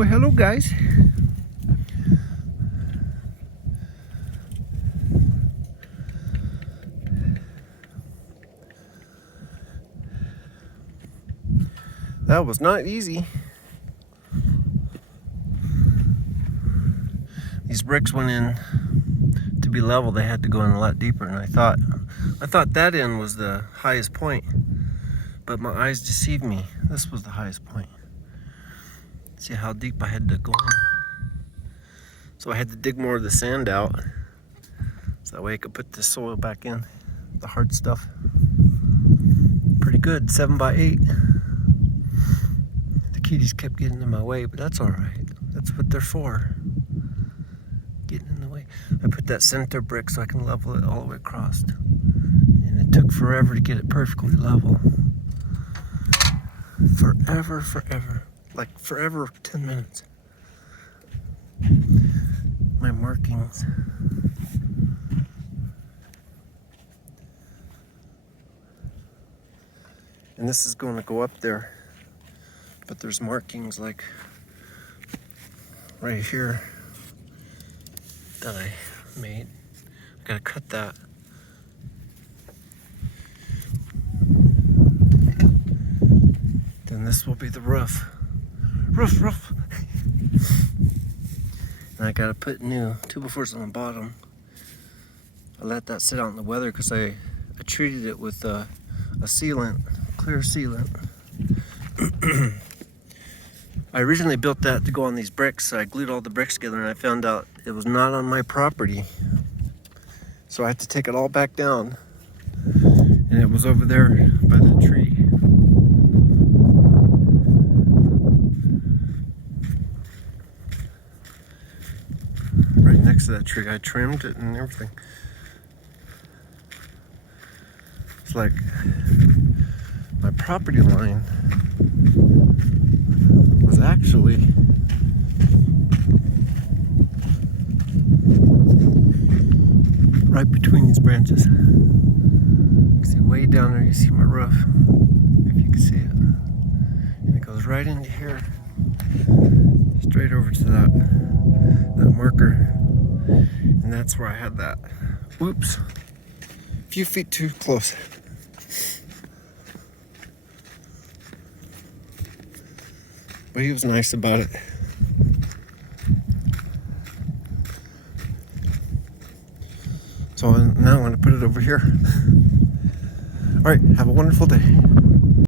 Well, hello guys. That was not easy. These bricks went in to be level. They had to go in a lot deeper, and I thought that end was the highest point, but my eyes deceived me. This was the highest point. See how deep I had to go in? So I had to dig more of the sand out, so that way I could put the soil back in, the hard stuff. Pretty good, 7 by 8. The kitties kept getting in my way, but that's all right. That's what they're for. Getting in the way. I put that center brick so I can level it all the way across. And it took forever to get it perfectly level. Forever. Like forever, 10 minutes. My markings. And this is going to go up there. But there's markings like right here that I made. I gotta cut that. Then this will be the roof. Roof. And I gotta put new 2x4s on the bottom. I let that sit out in the weather because I treated it with a sealant, clear sealant. I originally built that to go on these bricks, so I glued all the bricks together and I found out it was not on my property. So I had to take it all back down. And it was over there by the tree. Right next to that tree. I trimmed it and everything. It's like my property line was actually right between these branches. You can see way down there, you see my roof, if you can see it. And it goes right into here, straight over to that marker. And that's where I had that. Whoops. A few feet too close. But he was nice about it. So now I'm going to put it over here. All right, have a wonderful day.